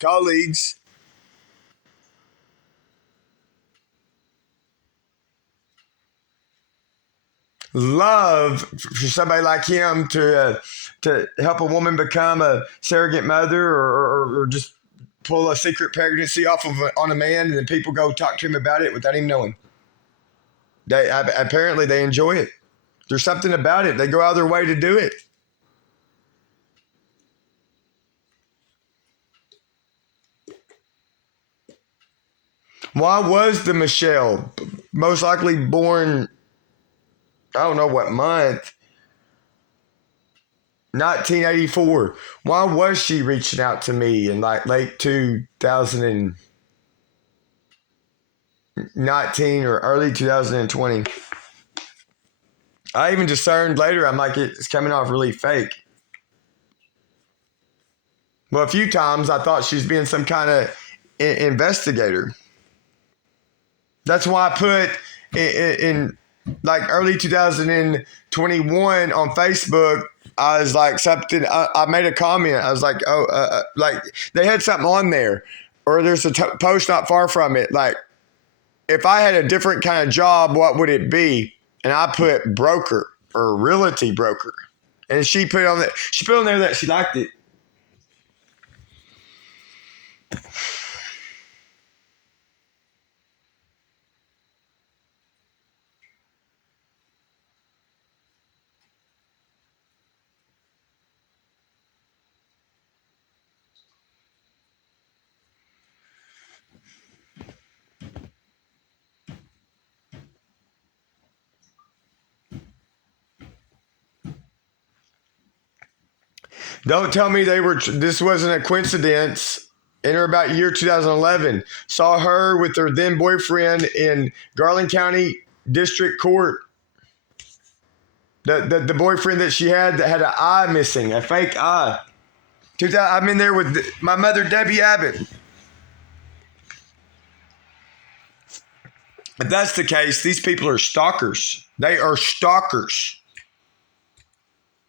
colleagues. Love for somebody like him to help a woman become a surrogate mother, or just pull a secret pregnancy off of on a man, and then people go talk to him about it without him knowing. Apparently they enjoy it. There's something about it. They go out of their way to do it. Why was the Michelle most likely born? I don't know what month. 1984. Why was she reaching out to me in like late 2019 or early 2020? I even discerned later, I'm like, it's coming off really fake. Well, a few times I thought she's being some kind of investigator. That's why I put in like early 2021 on Facebook. I was like something. I made a comment. I was like, oh, like they had something on there, or there's a post not far from it. Like, if I had a different kind of job, what would it be? And I put broker or realty broker, and she put on that. She put on there that she liked it. Don't tell me they were. This wasn't a coincidence. In her about year 2011, saw her with her then boyfriend in Garland County District Court. The boyfriend that she had that had an eye missing, a fake eye. I'm in there with my mother, Debbie Abbott. If that's the case, these people are stalkers. They are stalkers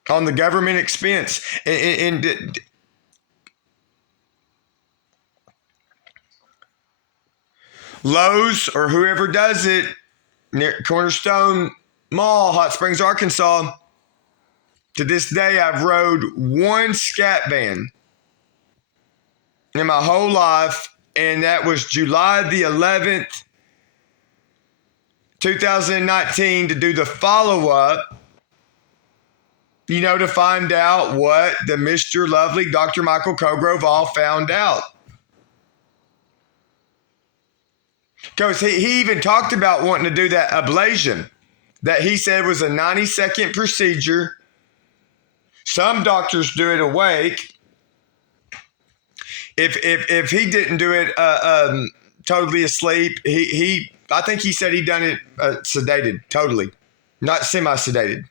on the government expense. And Lowe's or whoever does it near Cornerstone Mall, Hot Springs, Arkansas. To this day, I've rode one scat van in my whole life, and that was July the 11th, 2019, to do the follow-up, to find out what the Mr. Lovely Dr. Michael Cogrove all found out. Because he even talked about wanting to do that ablation that he said was a 90-second procedure. Some doctors do it awake. If he didn't do it totally asleep, I think he said he done it sedated, totally, not semi-sedated.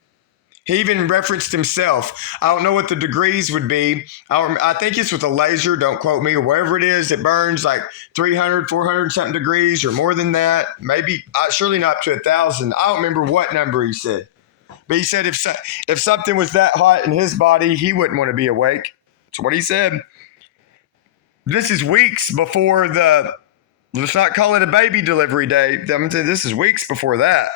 He even referenced himself. I don't know what the degrees would be. I think it's with a laser, don't quote me, or whatever it is. It burns like 300, 400 something degrees or more than that. Maybe, surely not up to 1,000. I don't remember what number he said. But he said if something was that hot in his body, he wouldn't want to be awake. That's what he said. This is weeks before let's not call it a baby delivery day. This is weeks before that.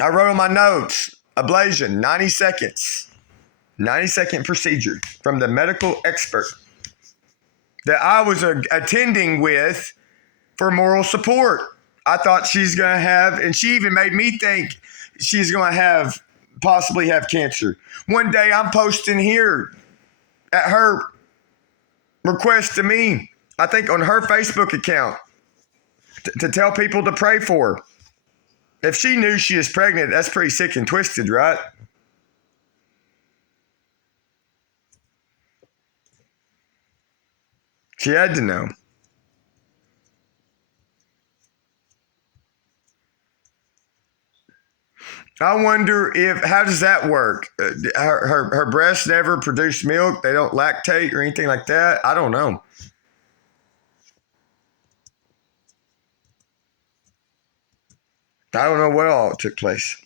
I wrote on my notes, ablation, 90 seconds. 90-second procedure from the medical expert that I was attending with for moral support. I thought she's going to have, and she even made me think she's going to possibly have cancer. One day I'm posting here at her request to me, I think on her Facebook account, to tell people to pray for her. If she knew she was pregnant, that's pretty sick and twisted, right? She had to know. I wonder how does that work? Her breasts never produce milk. They don't lactate or anything like that. I don't know. I don't know what all took place.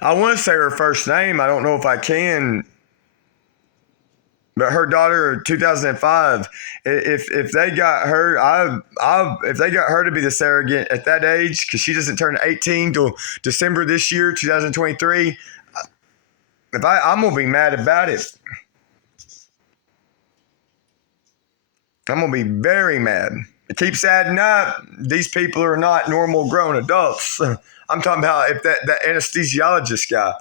I want to say her first name. I don't know if I can. But her daughter, 2005. If they got her, if they got her to be the surrogate at that age, because she doesn't turn 18 till December this year, 2023. I'm gonna be mad about it. I'm gonna be very mad. It keeps adding up. These people are not normal grown adults. I'm talking about if that anesthesiologist guy.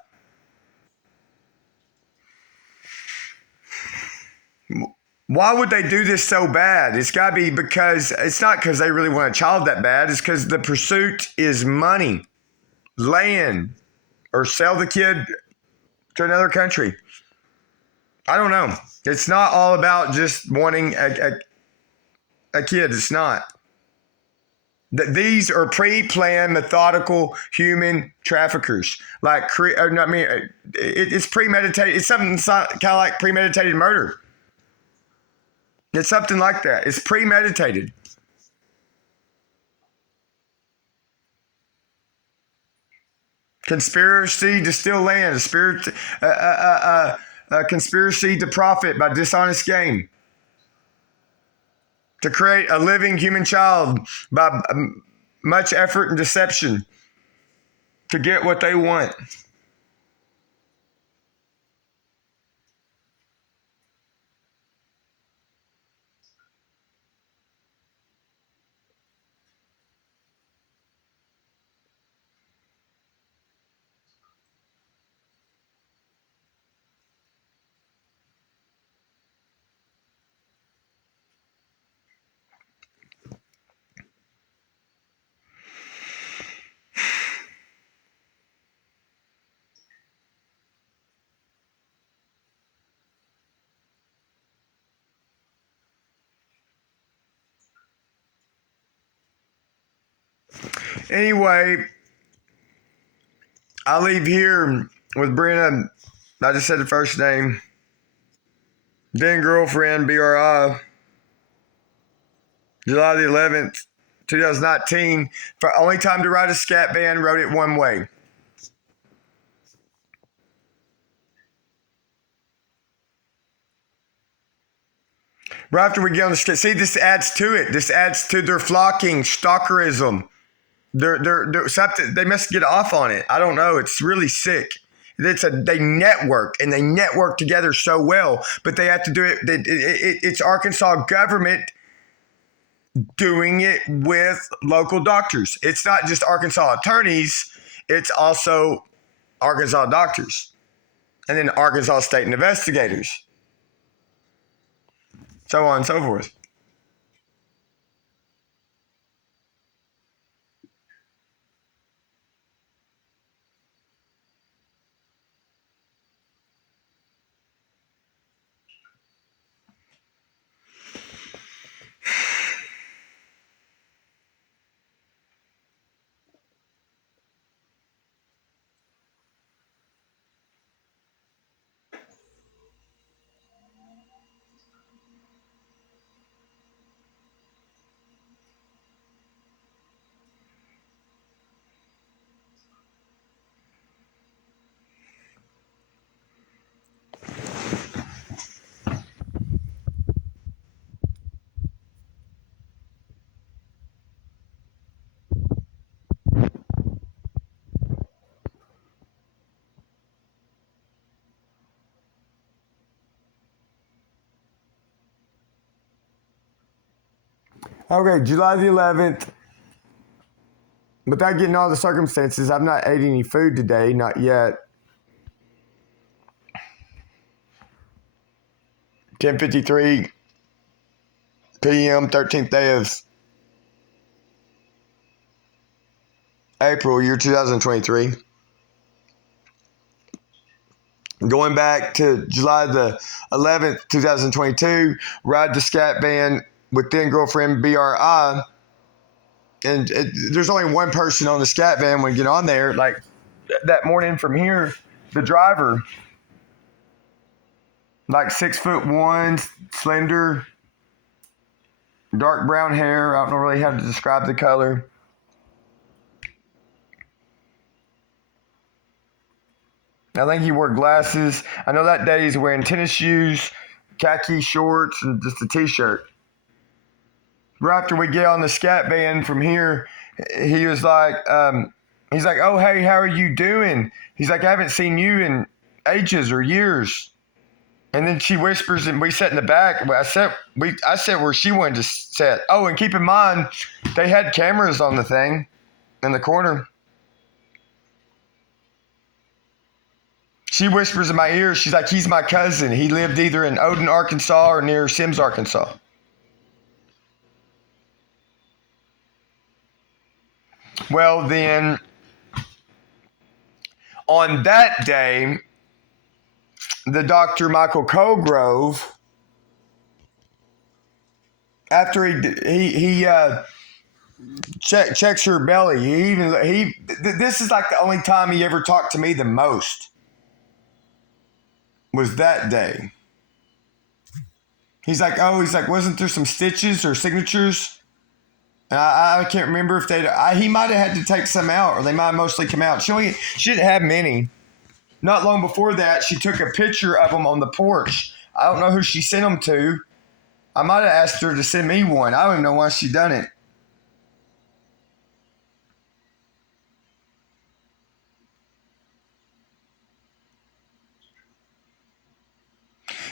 Why would they do this so bad? It's got to be because it's not because they really want a child that bad. It's because the pursuit is money, land, or sell the kid to another country. I don't know. It's not all about just wanting a kid. It's not. These are pre-planned, methodical human traffickers. It's premeditated. It's something kind of like premeditated murder. It's something like that. It's premeditated. Conspiracy to steal land. Conspiracy to profit by dishonest gain. To create a living human child by much effort and deception to get what they want. Anyway, I leave here with Brenna. I just said the first name. Then girlfriend, BRI. July the 11th, 2019. For only time to ride a scat band, rode it one way. Right after we get on the scat, see, this adds to it. This adds to their flocking, stalkerism. They're something. They must get off on it. I don't know. It's really sick. They network and they network together so well, but they have to do it. It's Arkansas government doing it with local doctors. It's not just Arkansas attorneys. It's also Arkansas doctors, and then Arkansas state investigators, so on and so forth. Okay, July the 11th. Without getting all the circumstances, I've not ate any food today, not yet. 10:53 p.m., 13th day of April, year 2023. Going back to July the 11th, 2022, ride the scat band with then girlfriend BRI. And there's only one person on the scat van when you get on there. Like that morning from here, the driver, like 6'1", slender, dark brown hair. I don't know really how to describe the color. I think he wore glasses. I know that day he's wearing tennis shoes, khaki shorts, and just a t-shirt. Right after we get on the scat van from here, he was like, he's like, "Oh, hey, how are you doing?" He's like, "I haven't seen you in ages or years." And then she whispers, and we sat in the back. I sat where she wanted to sit. Oh, and keep in mind, they had cameras on the thing in the corner. She whispers in my ear. She's like, "He's my cousin. He lived either in Odin, Arkansas, or near Sims, Arkansas." Well, then, on that day, the Dr. Michael Colgrove, after he checks her belly, this is like the only time he ever talked to me the most, was that day. He's like, wasn't there some stitches or signatures? And I can't remember if he might have had to take some out, or they might have mostly come out. She didn't have many. Not long before that, she took a picture of them on the porch. I don't know who she sent them to. I might have asked her to send me one. I don't even know why she done it.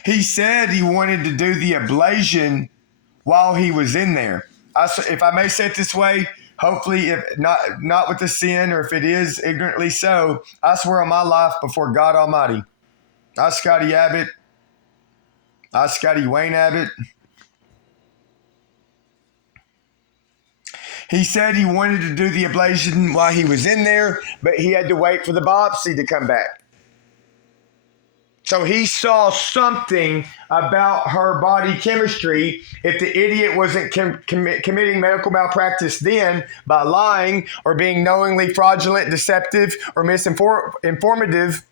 He said he wanted to do the ablation while he was in there. If I may say it this way, hopefully, if not with the sin, or if it is ignorantly so, I swear on my life before God Almighty, I, Scotty Abbott, I, Scotty Wayne Abbott. He said he wanted to do the ablation while he was in there, but he had to wait for the biopsy to come back. So he saw something about her body chemistry. If the idiot wasn't committing medical malpractice then by lying or being knowingly fraudulent, deceptive, or misinformative,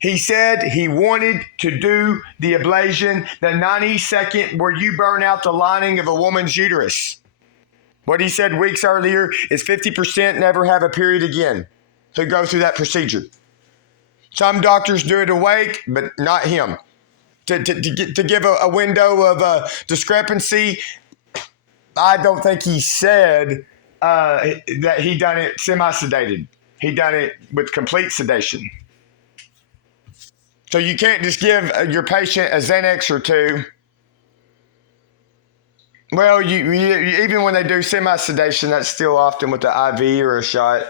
he said he wanted to do the ablation, the 90-second where you burn out the lining of a woman's uterus. What he said weeks earlier is 50% never have a period again who go through that procedure. Some doctors do it awake, but not him. To give a window of discrepancy, I don't think he said that he done it semi-sedated. He done it with complete sedation. So you can't just give your patient a Xanax or two. Well, you even when they do semi-sedation, that's still often with the IV or a shot.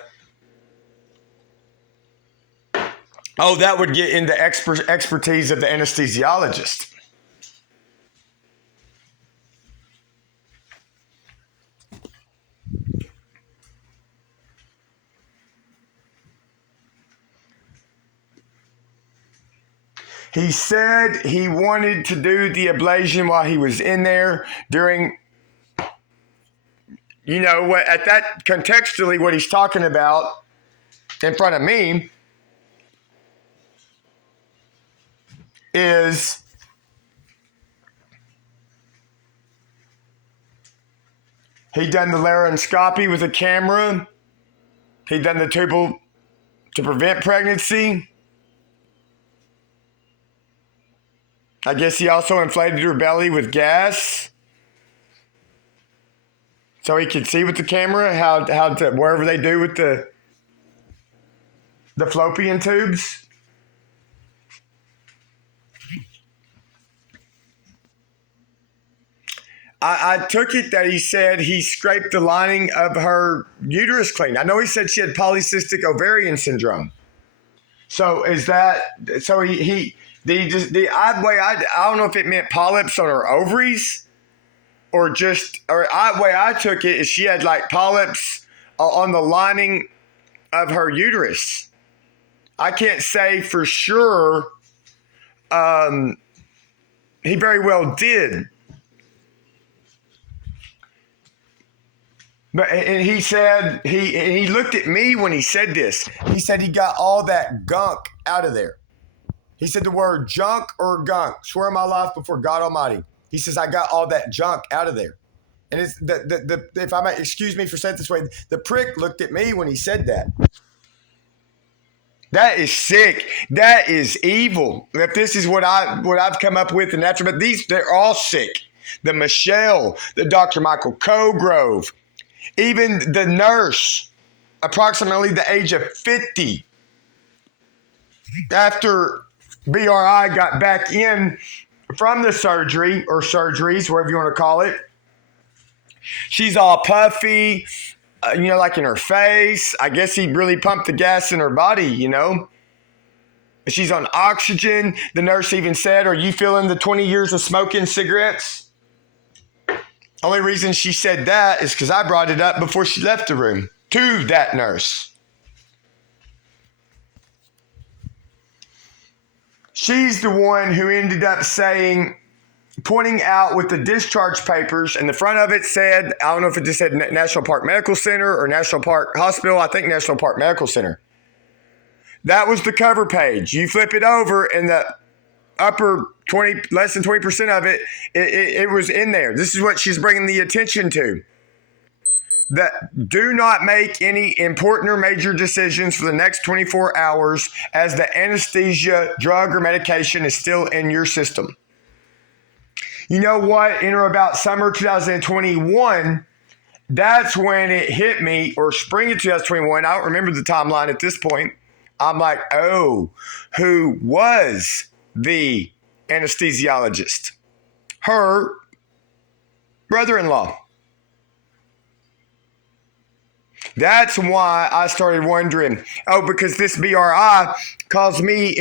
Oh, that would get into expertise of the anesthesiologist. He said he wanted to do the ablation while he was in there during, at that contextually what he's talking about in front of me is he done the laryngoscopy with a camera. He done the tubal to prevent pregnancy. I guess he also inflated her belly with gas, so he could see with the camera how to wherever they do with the fallopian tubes. I took it that he said he scraped the lining of her uterus clean. I know he said she had polycystic ovarian syndrome. So is that so? I don't know if it meant polyps on her ovaries or way I took it is she had like polyps on the lining of her uterus. I can't say for sure. He very well did. But and he said he looked at me when he said this. He said he got all that gunk out of there. He said the word junk or gunk. Swear on my life before God Almighty. He says I got all that junk out of there. And it's if I might excuse me for saying it this way, the prick looked at me when he said that. That is sick. That is evil. If this is what I've come up with, and that's but they're all sick. The Michelle, the Dr. Michael Cogrove, even the nurse, approximately the age of 50, after BRI got back in from the surgery or surgeries, whatever you want to call it. She's all puffy, like in her face. I guess he really pumped the gas in her body. She's on oxygen. The nurse even said, "Are you feeling the 20 years of smoking cigarettes?" Only reason she said that is because I brought it up before she left the room to that nurse. She's the one who ended up pointing out with the discharge papers, and the front of it said, I don't know if it just said National Park Medical Center or National Park Hospital. I think National Park Medical Center. That was the cover page. You flip it over, and the upper less than 20% of it was in there. This is what she's bringing the attention to. That do not make any important or major decisions for the next 24 hours as the anesthesia, drug, or medication is still in your system. You know what? In or about summer 2021, that's when it hit me, or spring of 2021. I don't remember the timeline at this point. I'm like, oh, who was the anesthesiologist? Her brother-in-law. That's why I started wondering, because this BRI caused me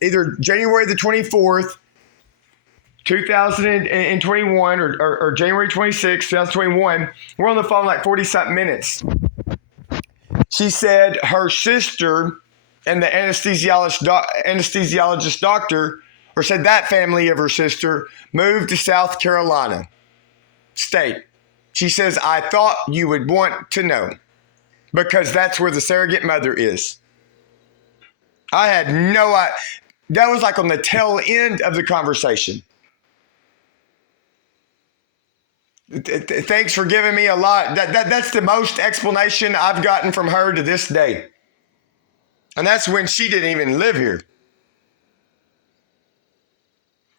either January the 24th, 2021 or January 26th, 2021. We're on the phone like 40-something minutes. She said her sister and the anesthesiologist doctor, or said that family of her sister, moved to South Carolina state. She says, I thought you would want to know because that's where the surrogate mother is. I had no idea. That was like on the tail end of the conversation. Thanks for giving me a lot. That's the most explanation I've gotten from her to this day. And that's when she didn't even live here.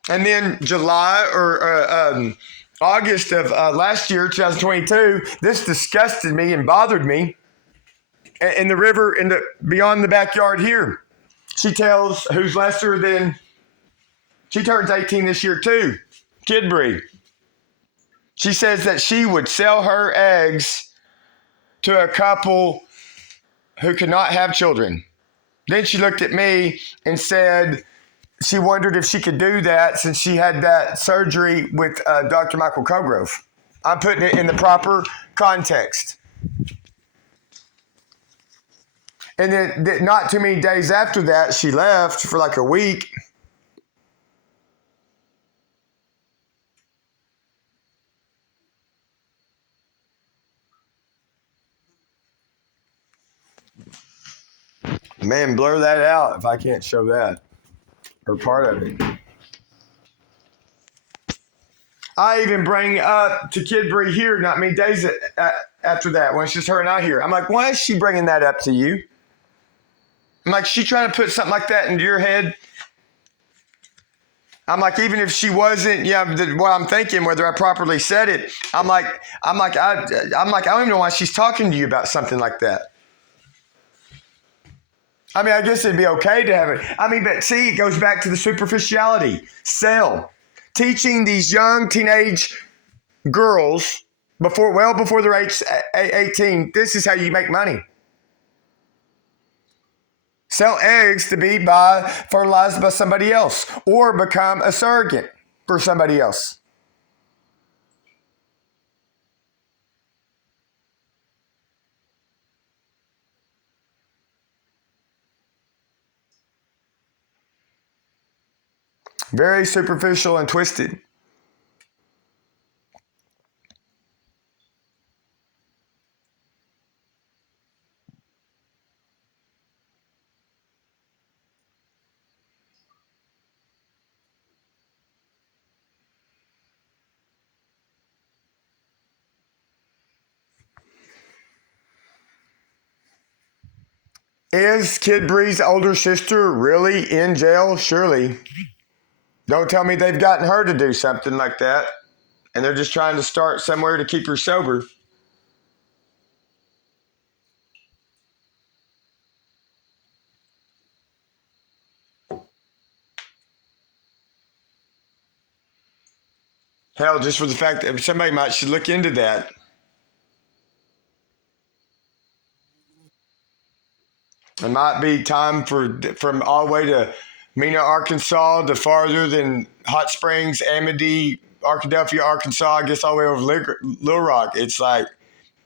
And then July or August of last year, 2022, this disgusted me and bothered me. In the river, beyond the backyard here, she tells who's lesser than, she turns 18 this year too, Kidbury. She says that she would sell her eggs to a couple who could not have children. Then she looked at me and said she wondered if she could do that since she had that surgery with Dr. Michael Cogrove. I'm putting it in the proper context. And then not too many days after that, she left for like a week. Man, blur that out if I can't show that or part of it. I even bring up to Kidbury here not many days after that when it's just her and I here. I'm like, why is she bringing that up to you? I'm like, she trying to put something like that into your head? I'm like, even if she wasn't, what I'm thinking, whether I properly said it, I don't even know why she's talking to you about something like that. I mean, I guess it'd be okay to have it. I mean, but see, it goes back to the superficiality. Sell. Teaching these young teenage girls before they're age 18, this is how you make money. Sell eggs to be fertilized by somebody else or become a surrogate for somebody else. Very superficial and twisted. Is Kid Bree's older sister really in jail? Surely. Don't tell me they've gotten her to do something like that and they're just trying to start somewhere to keep her sober. Hell, just for the fact that somebody might should look into that. It might be time for from all the way to Mena, Arkansas, to farther than Hot Springs, Amity, Arkadelphia, Arkansas. I guess all the way over Little Rock. It's like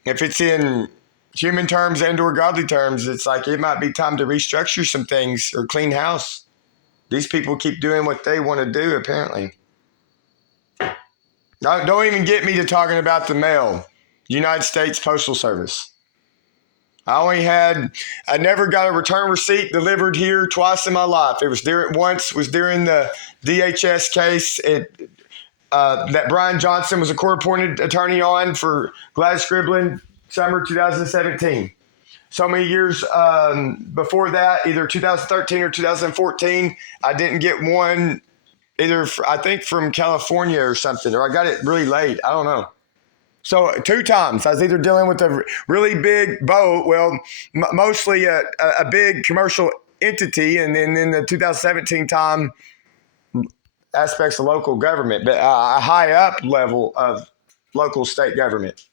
if it's in human terms and/or godly terms, it's like it might be time to restructure some things or clean house. These people keep doing what they want to do, apparently. Don't even get me to talking about the mail. United States Postal Service. I never got a return receipt delivered here twice in my life. It was during the DHS case that Brian Johnson was a court-appointed attorney on for Gladys Scriblin, summer 2017. So many years before that, either 2013 or 2014, I didn't get one I think from California or something, or I got it really late. I don't know. So 2 times I was either dealing with a really big boat, well, mostly a big commercial entity, and then in the 2017 time, aspects of local government, but a high up level of local state government.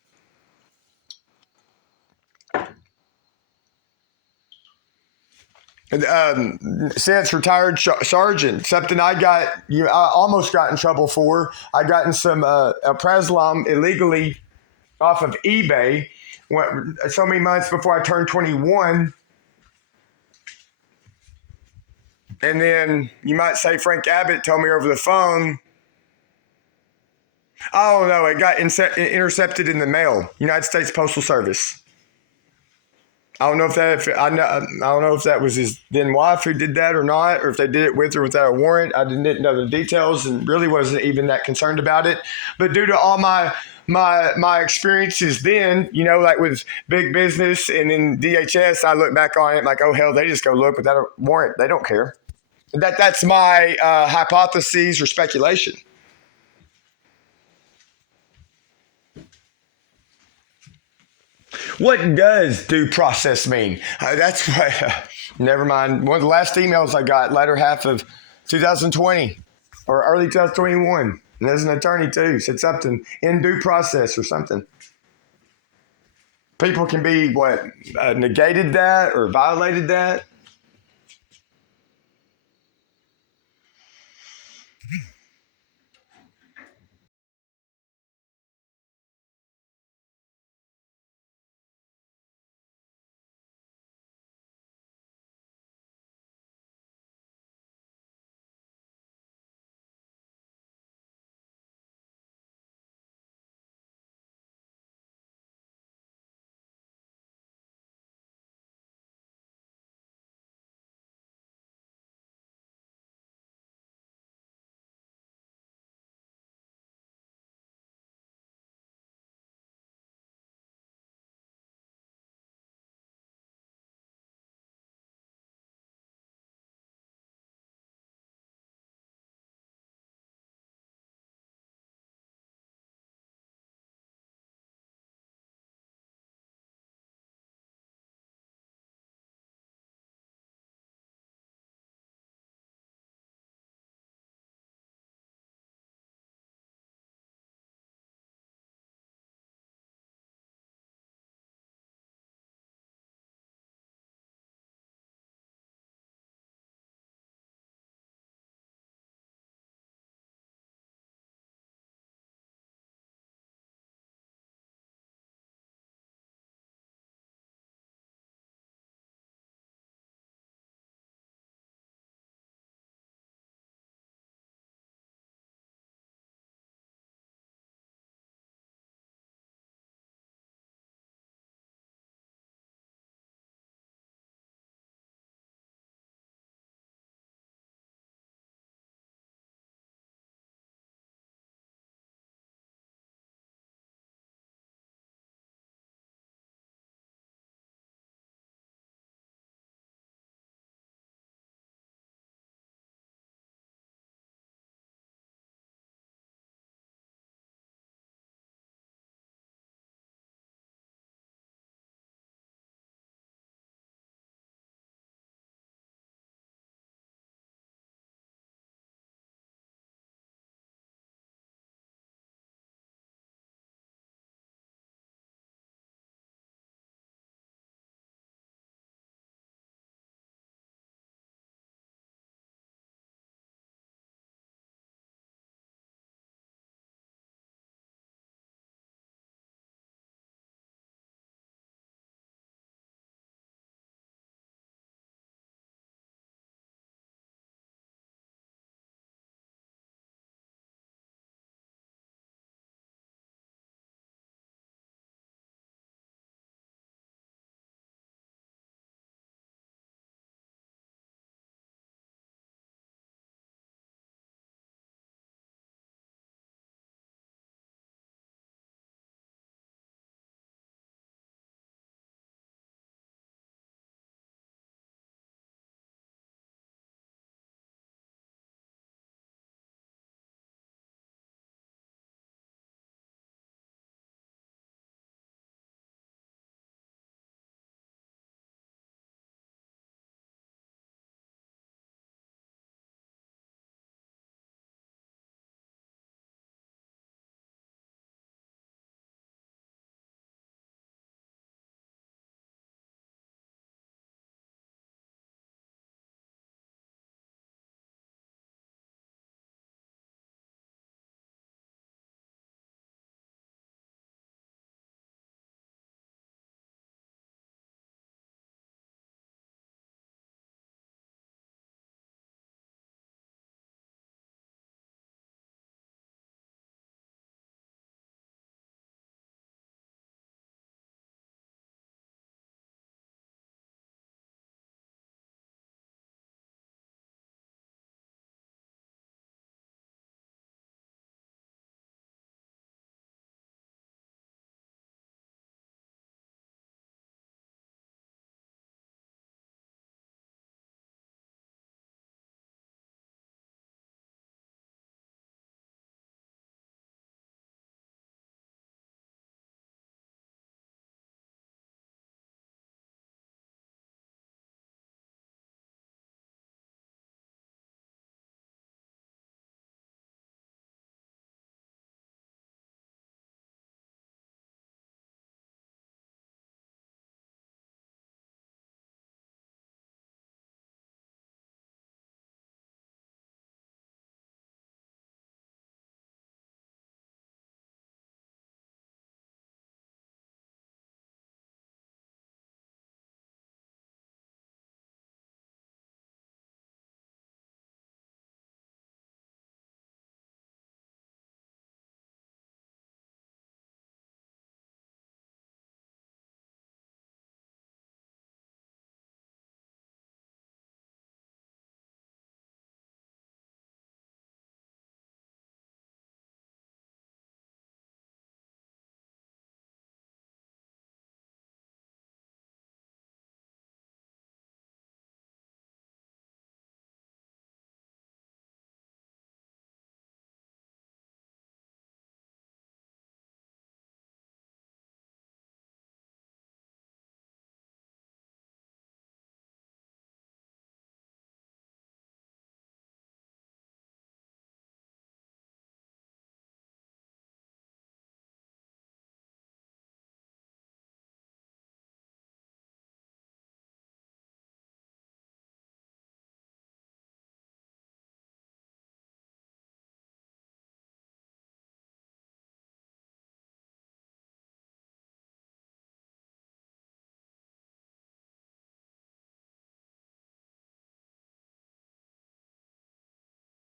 Since retired sergeant, something I almost got in trouble for. I got in some Preslam illegally off of eBay so many months before I turned 21. And then you might say Frank Abbott told me over the phone. Oh no, it got intercepted in the mail. United States Postal Service. I don't know if that was his then wife who did that or not, or if they did it with or without a warrant. I didn't know the details and really wasn't even that concerned about it. But due to all my experiences then, like with big business and in DHS, I look back on it like, oh hell, they just go look without a warrant. They don't care. That's my hypothesis or speculation. What does due process mean? That's what. Never mind. One of the last emails I got, latter half of 2020 or early 2021. And there's an attorney too. Said something in due process or something. People can be negated that or violated that.